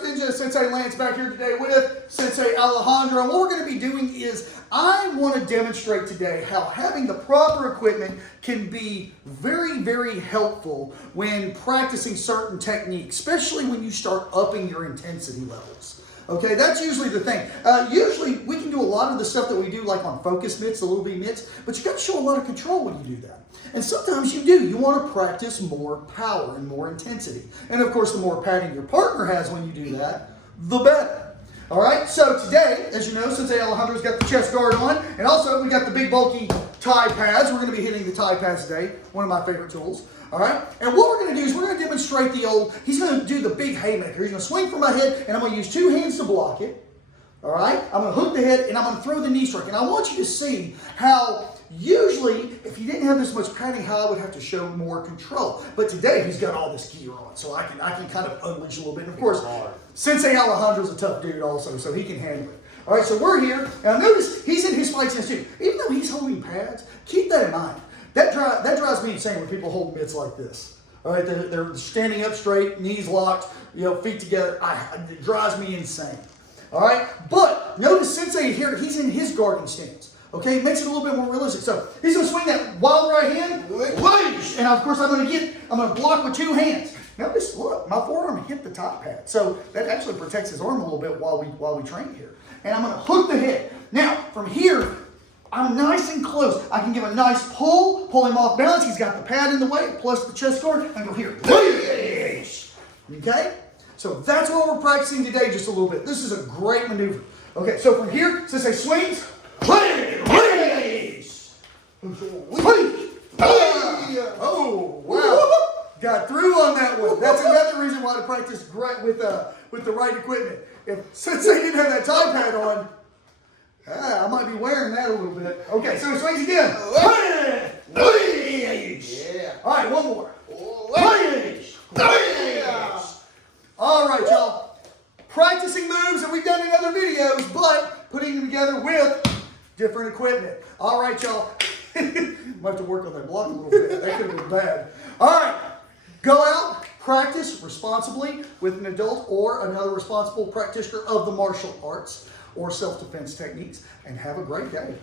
Ninja. Sensei Lance back here today with Sensei Alejandro. And what we're going to be doing is I want to demonstrate today how having the proper equipment can be very, very helpful when practicing certain techniques, especially when you start upping your intensity levels. Okay, that's usually the thing. Usually we can do a lot of the stuff that we do like on focus mitts, the little B mitts, but you got to show a lot of control when you do that. And sometimes you do. You want to practice more power and more intensity. And of course, the more padding your partner has when you do that, the better. All right, so today, as you know, Sensei Alejandro's got the chest guard on, and also we got the big bulky tie pads. We're going to be hitting the tie pads today, one of my favorite tools. All right, and what we're going to do is we're going to demonstrate the old, he's going to do the big haymaker. He's going to swing from my head, and I'm going to use two hands to block it. All right, I'm going to hook the head, and I'm going to throw the knee strike. And I want you to see how usually, if you didn't have this much padding, how I would have to show more control. But today, he's got all this gear on, so I can kind of unleash a little bit. And of course, Sensei Alejandro's a tough dude also, so he can handle it. All right, so we're here. Now notice, he's in his fight stance too. Even though he's holding pads, keep that in mind. That drives me insane when people hold mitts like this. All right, they're standing up straight, knees locked, feet together. It drives me insane. All right, but notice Sensei here, he's in his guarding stance. Okay, it makes it a little bit more realistic. So he's going to swing that wild right hand, and of course I'm going to block with two hands. Notice, look, my forearm hit the top pad, so that actually protects his arm a little bit while we train here. And I'm going to hook the head. Now from here, I'm nice and close. I can give a nice pull him off balance. He's got the pad in the way, plus the chest guard. I go here. Okay? So that's what we're practicing today just a little bit. This is a great maneuver. Okay, so from here, Sensei swings. Oh, wow. Got through on that one. That's another reason why to practice great with the right equipment. If Sensei didn't have that tie pad on, I might be wearing that a little bit. Okay, so he swings again. Yeah. All right, one more. All right, y'all. Practicing moves that we've done in other videos, but putting them together with different equipment. All right, y'all. Might have to work on that block a little bit. That could have been bad. All right. Go out, practice responsibly with an adult or another responsible practitioner of the martial arts or self-defense techniques, and have a great day.